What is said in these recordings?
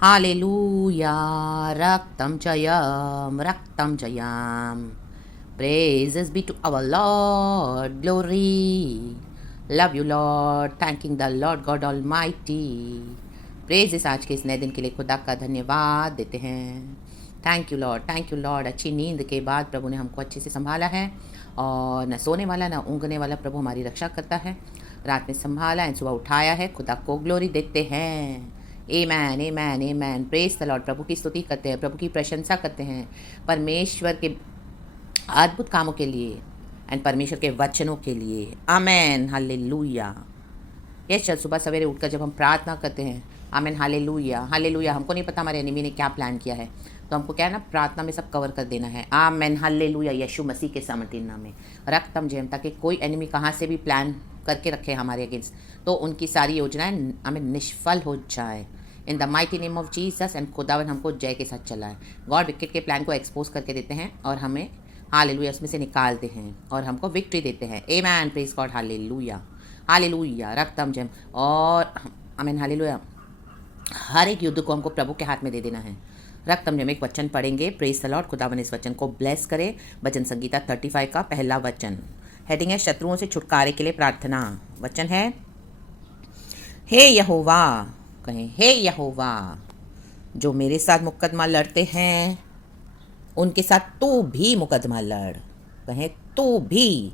Hallelujah. Raktam Jayam. Praises be to our Lord. Glory. Love you, Lord. Thanking the Lord God Almighty. Praises आज के इस नए दिन के लिए खुदा का धन्यवाद देते हैं। Thank you Lord. अच्छी नींद के बाद प्रभु ने हमको अच्छे से संभाला है और न सोने वाला न ऊँगने वाला प्रभु हमारी रक्षा करता है। रात में संभाला एंड सुबह उठाया है। खुदा को ग्लोरी देते हैं। Amen amen amen. Praise the lord. प्रभु की स्तुति करते हैं, प्रभु की प्रशंसा करते हैं परमेश्वर के अद्भुत कामों के लिए एंड परमेश्वर के वचनों के लिए। Amen hallelujah. यस चल सुबह सवेरे उठकर जब हम प्रार्थना करते हैं, आमेन हालेलुया हालेलुया। हमको नहीं पता हमारे एनिमी ने क्या प्लान किया है, तो हमको क्या है ना, प्रार्थना में सब कवर कर देना है। Amen hallelujah. यीशु मसीह के सामर्थ्य नाम में रखतम जयम, ताकि कोई एनिमी कहाँ से भी प्लान करके रखे हमारे अगेंस्ट, तो उनकी सारी योजनाएं हमें निष्फल हो जाए इन the mighty name of Jesus. And खुदावन हमको जय के साथ चलाए। गॉड विकेट के प्लान को एक्सपोज करके देते हैं और हमें हालेलुया उसमें से निकालते हैं और हमको विक्ट्री देते हैं। Amen praise God hallelujah hallelujah. रक्तम जम और आमीन हालेलुया। हर एक युद्ध को हमको प्रभु के हाथ में दे देना है। रक्तम जम एक वचन पढ़ेंगे। Praise the Lord. खुदावन इस वचन को ब्लेस करे। वचन संगीता 35 का पहला वचन। हेडिंग है शत्रुओं से छुटकारे के लिए प्रार्थना। वचन है, हे यहोवा, कहें हे यहोवा, जो मेरे साथ मुकदमा लड़ते हैं उनके साथ तू भी मुकदमा लड़। कहें तू भी।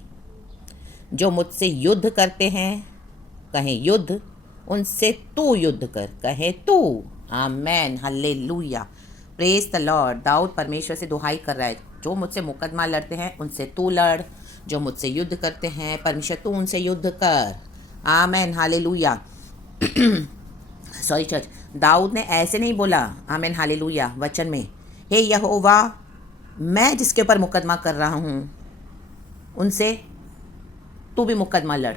जो मुझसे युद्ध करते हैं, कहें युद्ध, उनसे तू युद्ध कर। कहें तू। Amen hallelujah. Praise the Lord. दाऊद परमेश्वर से दुहाई कर रहा है, जो मुझसे मुकदमा लड़ते हैं उनसे तू लड़, जो मुझसे युद्ध करते हैं परमेश्वर तू उनसे युद्ध कर। Amen hallelujah. सॉरी चर्च, दाऊद ने ऐसे नहीं बोला आमेन हालेलुया वचन में, हे यहोवा, मैं जिसके ऊपर मुकदमा कर रहा हूँ उनसे तू भी मुकदमा लड़।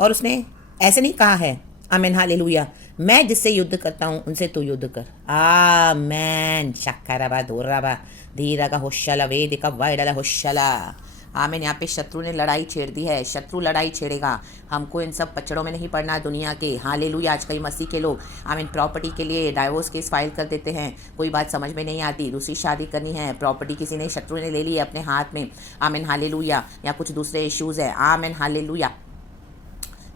और उसने ऐसे नहीं कहा है आमेन हालेलुया, मैं जिससे युद्ध करता हूँ उनसे तू युद्ध कर। आमेन शक्करबा धोराबा धीरा का होशला वेद का वाइडला होशला। आमीन। यहाँ पे शत्रु ने लड़ाई छेड़ दी है। शत्रु लड़ाई छेड़ेगा। हमको इन सब पचड़ों में नहीं पड़ना दुनिया के। हालेलुया। आज कई मसीह के लोग आमीन प्रॉपर्टी के लिए डाइवोर्स केस फाइल कर देते हैं। कोई बात समझ में नहीं आती, दूसरी शादी करनी है, प्रॉपर्टी किसी ने शत्रु ने ले ली है अपने हाथ में, आमीन हालेलुया, या कुछ दूसरे इश्यूज़ है, आमीन हालेलुया,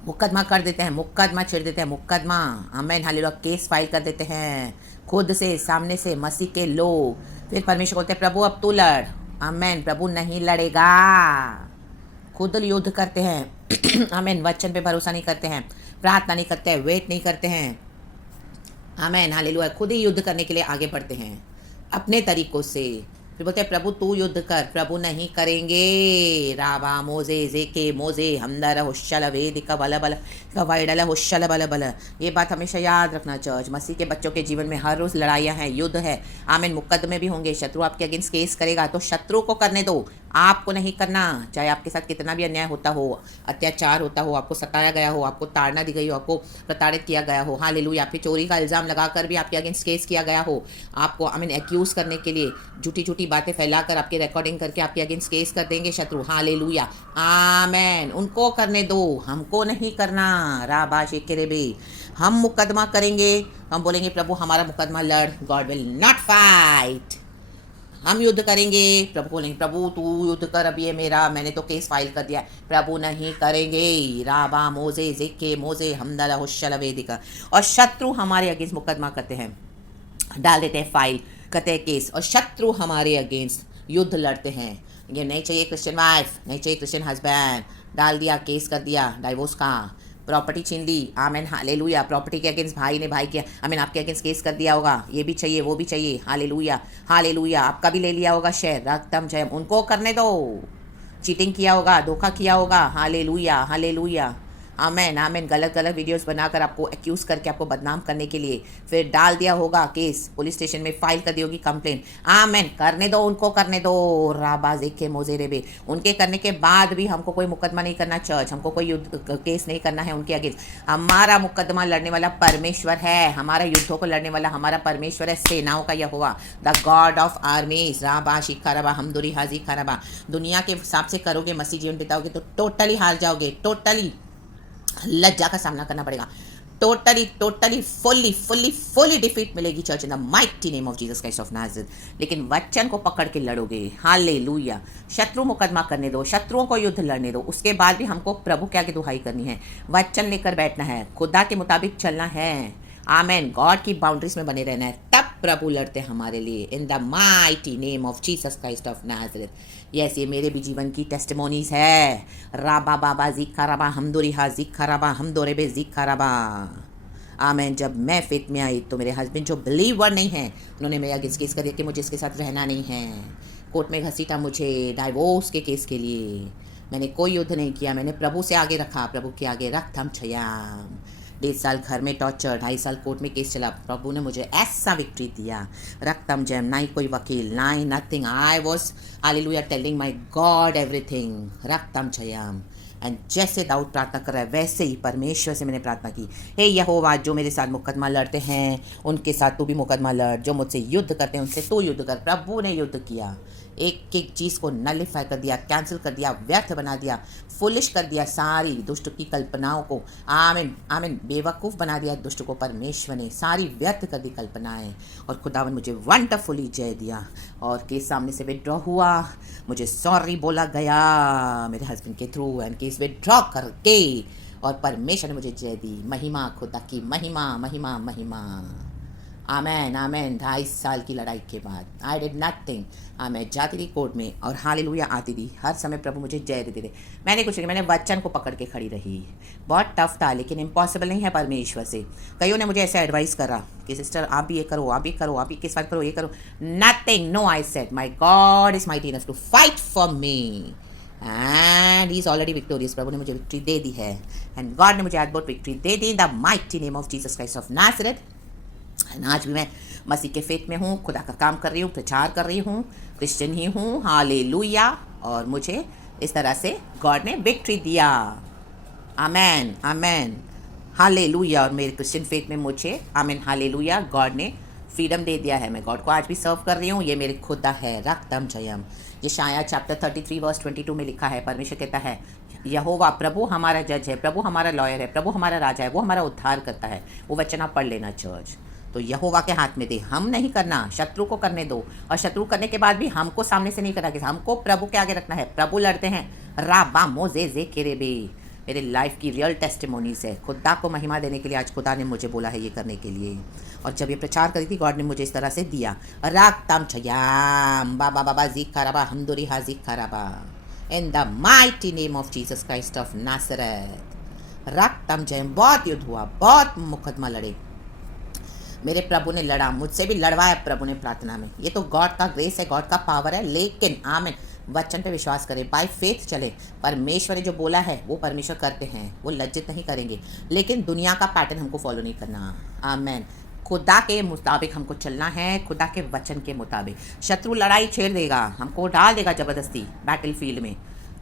मुकदमा कर देते हैं, मुकदमा छेड़ देते हैं, मुकदमा आमीन हालेलुया केस फाइल कर देते हैं खुद से, सामने से मसीह के लोग। फिर परमेश्वर बोलते हैं प्रभु अब तू लड़। आमेन। प्रभु नहीं लड़ेगा, खुद युद्ध करते हैं। आमेन। वचन पे भरोसा नहीं करते हैं, प्रार्थना नहीं करते हैं, वेट नहीं करते हैं। Amen hallelujah. खुद ही युद्ध करने के लिए आगे बढ़ते हैं अपने तरीकों से। फिर बोलते हैं प्रभु तू युद्ध कर। प्रभु नहीं करेंगे। राबा मोजे जेके मोजे हमदर हुशल वेदिका बल बल वाइडल हुशल बल बल। ये बात हमेशा याद रखना चर्च। मसीह के बच्चों के जीवन में हर रोज़ लड़ाइयाँ हैं, युद्ध है। आमीन। मुकदमे भी होंगे। शत्रु आपके अगेंस्ट केस करेगा तो शत्रु को करने दो, आपको नहीं करना। चाहे आपके साथ कितना भी अन्याय होता हो, अत्याचार होता हो, आपको सताया गया हो, आपको ताड़ना दी गई हो, आपको प्रताड़ित किया गया हो, हालेलुया, फिर चोरी का इल्ज़ाम लगाकर भी आपके अगेंस्ट केस किया गया हो, आपको आमीन एक्यूज़ करने के लिए झूठी झूठी बातें फैलाकर आपकी रिकॉर्डिंग करके आपके अगेंस्ट केस कर देंगे शत्रु। Hallelujah amen. उनको करने दो, हमको नहीं करना। राबा शेकेरेबे। हम मुकदमा करेंगे, हम बोलेंगे प्रभु हमारा मुकदमा लड़। God will not fight. हम युद्ध करेंगे, प्रभु बोलेंगे प्रभु तू युद्ध कर, अब ये मेरा, मैंने तो केस फाइल कर दिया। प्रभु नहीं करेंगे। राबा मोजे जेके मोजे हमदला हुशल वेदिका। और शत्रु हमारे अगेंस्ट मुकदमा करते हैं, डाल देते हैं फाइल, करते हैं केस, और शत्रु हमारे अगेंस्ट युद्ध लड़ते हैं। ये नहीं चाहिए क्रिश्चियन वाइफ, नहीं चाहिए क्रिश्चियन हस्बैंड, डाल दिया, केस कर दिया डाइवोर्स का, प्रॉपर्टी छीन ली, आमीन हालेलुया, प्रॉपर्टी के अगेंस्ट भाई ने भाई के आमीन आपके अगेंस्ट केस कर दिया होगा, ये भी चाहिए वो भी चाहिए, हालेलुया हालेलुया, आपका भी ले लिया होगा शेयर, रक्तम जयम, उनको करने दो। चीटिंग किया होगा, धोखा किया होगा, हालेलुया हालेलुया, आमेन आमेन, गलत गलत वीडियोस बनाकर आपको एक्यूज़ करके आपको बदनाम करने के लिए फिर डाल दिया होगा केस, पुलिस स्टेशन में फाइल कर दी होगी कंप्लेन, आमेन, करने दो, उनको करने दो। राबाजे के मोजे रेबे। उनके करने के बाद भी हमको कोई मुकदमा नहीं करना चर्च, हमको कोई युद्ध केस नहीं करना है उनके अगेंस्ट। हमारा मुकदमा लड़ने वाला परमेश्वर है, हमारा युद्धों को लड़ने वाला हमारा परमेश्वर है, सेनाओं का यहोवा, द गॉड ऑफ आर्मीज। राबा शिखरबा हमदुरी हाजी खरबा। दुनिया के हिसाब से करोगे, मसीह जीवन बिताओगे तो टोटली हार जाओगे, टोटली लज्जा का सामना करना पड़ेगा, totally totally fully fully fully defeat मिलेगी church in the mighty name of Jesus Christ of Nazareth. लेकिन वचन को पकड़ के लड़ोगे, हालेलुया। शत्रु मुकदमा करने दो, शत्रुओं को युद्ध लड़ने दो, उसके बाद भी हमको प्रभु के आगे दुहाई करनी है, वचन लेकर बैठना है, खुदा के मुताबिक चलना है। आमेन। गॉड की बाउंड्रीज में बने रहना है, तब प्रभु लड़ते हैं हमारे लिए इन the mighty name of Jesus Christ of Nazareth. Yes, ये मेरे भी जीवन की टेस्टिमोनीज है। राबा बाबा जिखा रबा हमदोरी हा जिखा रबा हमदोरे बे जिखा रबा। आमेन। जब मैं फेथ में आई तो मेरे हस्बैंड जो बिलीवर नहीं हैं, उन्होंने मेरा अगेंस्ट केस कर दिया कि मुझे इसके साथ रहना नहीं है। कोर्ट में घसीटा मुझे डाइवोर्स के केस के लिए। मैंने कोई युद्ध नहीं किया, मैंने प्रभु से आगे रखा, प्रभु के आगे रख थम छयाम। 1.5 साल घर में टॉर्चर, 2.5 साल कोर्ट में केस चला, प्रभु ने मुझे ऐसा विक्ट्री दिया। रक्तम जैम, ना ही कोई वकील, ना ही nothing. I was hallelujah telling my God everything. रक्तम जयम। एंड जैसे दाऊद प्रार्थना कर रहा है वैसे ही परमेश्वर से मैंने प्रार्थना की, हे यहोवा, जो मेरे साथ मुकदमा लड़ते हैं उनके साथ तू भी मुकदमा लड़, जो मुझसे युद्ध करते हैं उनसे तू युद्ध कर। प्रभु ने युद्ध किया, एक एक चीज़ को नलिफाई कर दिया, कैंसिल कर दिया, व्यर्थ बना दिया, फुलिश कर दिया सारी दुष्ट की कल्पनाओं को। आमीन आमीन। बेवकूफ़ बना दिया दुष्ट को परमेश्वर ने, सारी व्यर्थ कर दी कल्पनाएं। और खुदावन मुझे वंडरफुली जय दिया और केस सामने से विड्रॉ हुआ, मुझे सॉरी बोला गया मेरे हस्बैंड के थ्रू, एंड केस विड्रॉ करके और परमेश्वर ने मुझे जय दी। महिमा खुदा की, महिमा महिमा महिमा। आमेन आमेन। 2.5 साल की लड़ाई के बाद आई डिड नथिंग। मैं जाती थी कोर्ट में और हालेलुया आती थी, हर समय प्रभु मुझे जय देते थे। मैंने कुछ नहीं, मैंने वचन को पकड़ के खड़ी रही। बहुत टफ था लेकिन इम्पॉसिबल नहीं है परमेश्वर से। कईयों ने मुझे ऐसा एडवाइस करा कि सिस्टर आप भी ये करो, आप भी करो, आप भी किस बात करो, ये करो। Nothing, no, I said my God is mighty enough to fight for me and he is already victorious. प्रभु ने मुझे विक्ट्री दे दी है एंड गॉड ने मुझे आज बहुत victory they the in the mighty name of Jesus Christ of Nazareth. आज भी मैं मसीह के फेथ में हूँ, खुदा का काम कर रही हूँ, प्रचार कर रही हूँ, क्रिश्चियन ही हूँ, हालेलुया। और मुझे इस तरह से गॉड ने विक्ट्री दिया। आमेन आमेन हालेलुया। और मेरे क्रिश्चियन फेथ में मुझे आमेन हालेलुया गॉड ने फ्रीडम दे दिया है। मैं गॉड को आज भी सर्व कर रही हूँ, ये मेरे खुदा है। रक्तम जयम। यशायाह चैप्टर 33 वर्स 22 में लिखा है, परमेश्वर कहता है यहोवा प्रभु हमारा जज है, प्रभु हमारा लॉयर है, प्रभु हमारा राजा है, वो हमारा उद्धार करता है। वो वचन आप पढ़ लेना चर्च। तो यहोवा के हाथ में दे, हम नहीं करना, शत्रु को करने दो। और शत्रु करने के बाद भी हमको सामने से नहीं करना, कि हमको प्रभु के आगे रखना है। प्रभु लड़ते हैं। राबा मोजे जे केरेबे। मेरे लाइफ की रियल टेस्टिमोनीज है। खुदा को महिमा देने के लिए आज खुदा ने मुझे बोला है ये करने के लिए। और जब ये प्रचार करी थी गॉड ने मुझे इस तरह से दिया। रागतम छयाम बाबा बाबा जी खराबा हमदुरी हाजी खराबा in the mighty name of Jesus Christ of Nazareth. रागतम जयम। बहुत युद्ध हुआ, बहुत मुकदमा लड़े, मेरे प्रभु ने लड़ा, मुझसे भी लड़वाया प्रभु ने प्रार्थना में। ये तो गॉड का ग्रेस है, गॉड का पावर है। लेकिन आमीन, वचन पे विश्वास करें, बाय फेथ चले। परमेश्वर ने जो बोला है वो परमेश्वर करते हैं, वो लज्जित नहीं करेंगे। लेकिन दुनिया का पैटर्न हमको फॉलो नहीं करना। आमीन। खुदा के मुताबिक हमको चलना है, खुदा के वचन के मुताबिक। शत्रु लड़ाई छेड़ देगा, हमको डाल देगा ज़बरदस्ती बैटल फील्ड में,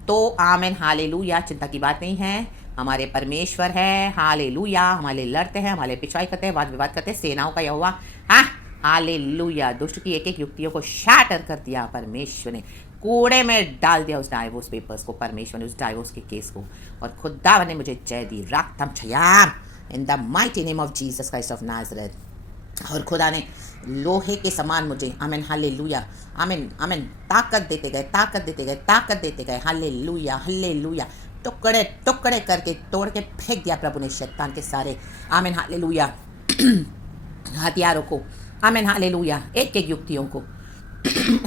तो आमीन हालेलुया, चिंता की बात नहीं है। हमारे परमेश्वर है, हालेलुया, हमारे लड़ते हैं, हमारे पिछवाई करते हैं, वाद विवाद करते हैं। सेनाओं का यहोवा, हाँ हालेलुया। दुष्ट की एक एक युक्तियों को शैटर कर दिया परमेश्वर ने, कूड़े में डाल दिया उस डाइवोर्स पेपर्स को परमेश्वर ने, उस डाइवोर्स के केस को। और खुदा ने मुझे जय दी। रागतम छयाम in the mighty name of Jesus Christ of Nazareth. और खुदा ने लोहे के समान मुझे आमीन हालेलुया आमीन आमीन ताकत देते गए, ताकत देते गए, ताकत देते गए। Hallelujah hallelujah. टुकड़े टुकड़े करके तोड़ के फेंक दिया प्रभु ने शैतान के सारे आमीन हालेलुया हथियारों को। आमीन हालेलुया। एक एक युक्तियों को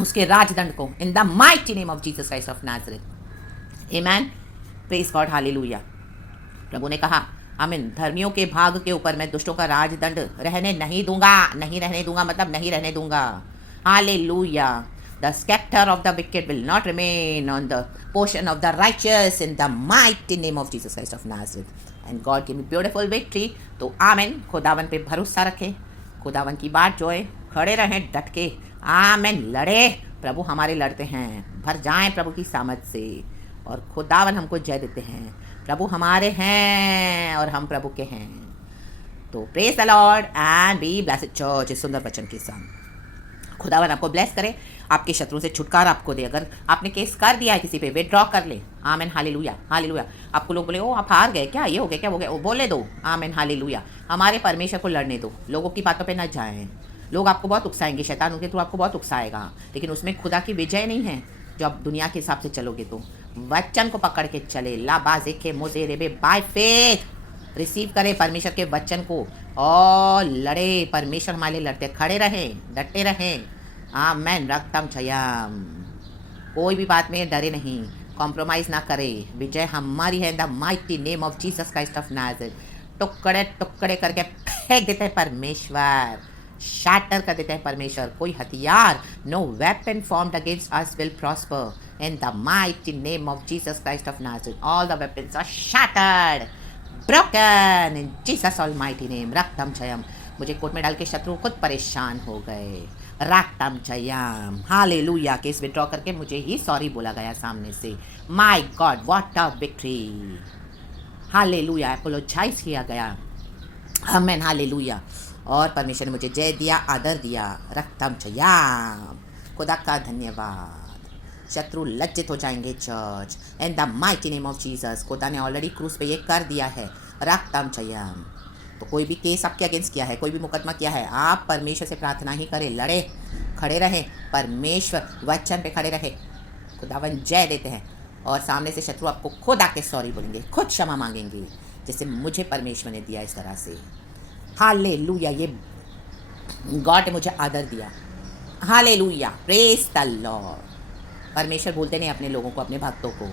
उसके राजदंड को in the mighty name of Jesus Christ of Nazareth. आमीन। Praise God hallelujah. प्रभु ने कहा आमीन, धर्मियों के भाग के ऊपर मैं दुष्टों का राजदंड रहने नहीं दूंगा। नहीं रहने दूंगा मतलब नहीं रहने दूंगा। Hallelujah. The scepter of the wicked will not remain on the portion of the righteous in the mighty name of Jesus Christ of Nazareth. And God gave me beautiful victory. तो आमीन। खुदावन पे भरोसा रखें, खुदावन की बात जो है, खड़े रहें डट के। आमीन। लड़े, प्रभु हमारे लड़ते हैं। भर जाएं प्रभु की सामर्थ से और खुदावन हमको जय देते हैं। प्रभु हमारे हैं और हम प्रभु के हैं। तो praise the Lord and be blessed church इस सुंदर वचन के साथ। खुदावन आपको ब्लेस करे, आपके शत्रु से छुटकारा आपको दे। अगर आपने केस कर दिया है किसी पे, विड्रॉ कर ले। Amen hallelujah hallelujah. आपको लोग बोले ओ आप हार गए क्या, ये हो गया क्या, हो गया, वो बोले दो आमेन हालेलुया। हमारे परमेश्वर को लड़ने दो, लोगों की बातों पे न जाएं। लोग आपको बहुत उकसाएंगे, शैतान उनके थ्रू आपको बहुत उकसाएगा, लेकिन उसमें खुदा की विजय नहीं है। जो आप दुनिया के हिसाब से चलोगे तो वचन को पकड़ के चले, लाबाजे के मोजे रेबे बाय फेथ रिसीव करे परमेश्वर के वचन को और लड़े। परमेश्वर हमारे लड़ते, खड़े रहें, डटे रहें। आमेन। रक्तम छयाम। कोई भी बात में डरे नहीं, कॉम्प्रोमाइज़ ना करे। विजय हमारी है इन the mighty name of Jesus Christ of Nazareth. टुकड़े टुकड़े करके फेंक देते हैं परमेश्वर, शैटर कर देते हैं परमेश्वर। कोई हथियार, no weapon formed against us will prosper in the mighty name of Jesus Christ of Nazareth. All the weapons are shattered, broken in Jesus almighty name. रक्तम जयम। मुझे कोर्ट में डाल के शत्रु खुद परेशान हो गए। रक्तम जयम हालेलुया। केस विड्रॉ करके मुझे ही सॉरी बोला गया सामने से। My God what a victory. Hallelujah. Apologise किया गया। Amen hallelujah. और परमेश्वर ने मुझे जय दिया, आदर दिया। रक्तम जयम। खुदा का धन्यवाद। शत्रु लज्जित हो जाएंगे church in the mighty name of Jesus. खुदा ने ऑलरेडी क्रूस पे ये कर दिया है। रक्तम जयम। तो कोई भी केस आपके अगेंस्ट किया है, कोई भी मुकदमा किया है, आप परमेश्वर से प्रार्थना ही करें, लड़े, खड़े रहें, परमेश्वर वचन पे खड़े रहे। खुदावन जय देते हैं और सामने से शत्रु आपको खुद आके सॉरी बोलेंगे, खुद क्षमा मांगेंगे, जैसे मुझे परमेश्वर ने दिया इस तरह से। हालेलुया। ये गॉड ने मुझे आदर दिया। हालेलुया। Praise the Lord. परमेश्वर भूलते नहीं अपने लोगों को, अपने भक्तों को।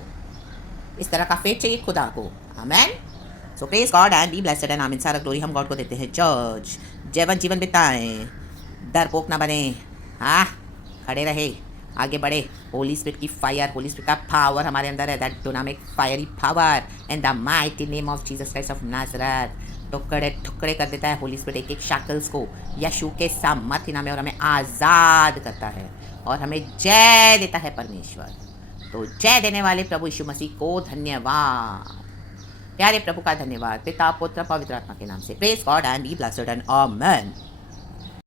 इस तरह का फेथ चाहिए खुदा को। Amen. So praise God and be blessed and amen. सारा ग्लोरी हम गॉड को देते हैं। चर्च जैवन जीवन बिताएं, डरपोक ना बने, हाँ, खड़े रहे, आगे बढ़े। होली स्पिरिट की फायर, होली स्पिरिट का पावर हमारे अंदर है। That dynamic fiery power in the mighty name of Jesus Christ of Nazareth. टुकड़े टुकड़े कर देता है होली स्पिरिट एक एक शैकल्स को यीशु के सामर्थ्य नाम में, और हमें आज़ाद करता है और हमें जय देता है परमेश्वर। तो जय देने वाले प्रभु यीशु मसीह को धन्यवाद। प्यारे प्रभु का धन्यवाद, पिता पुत्र पवित्र आत्मा के नाम से। Praise God and be blessed and amen.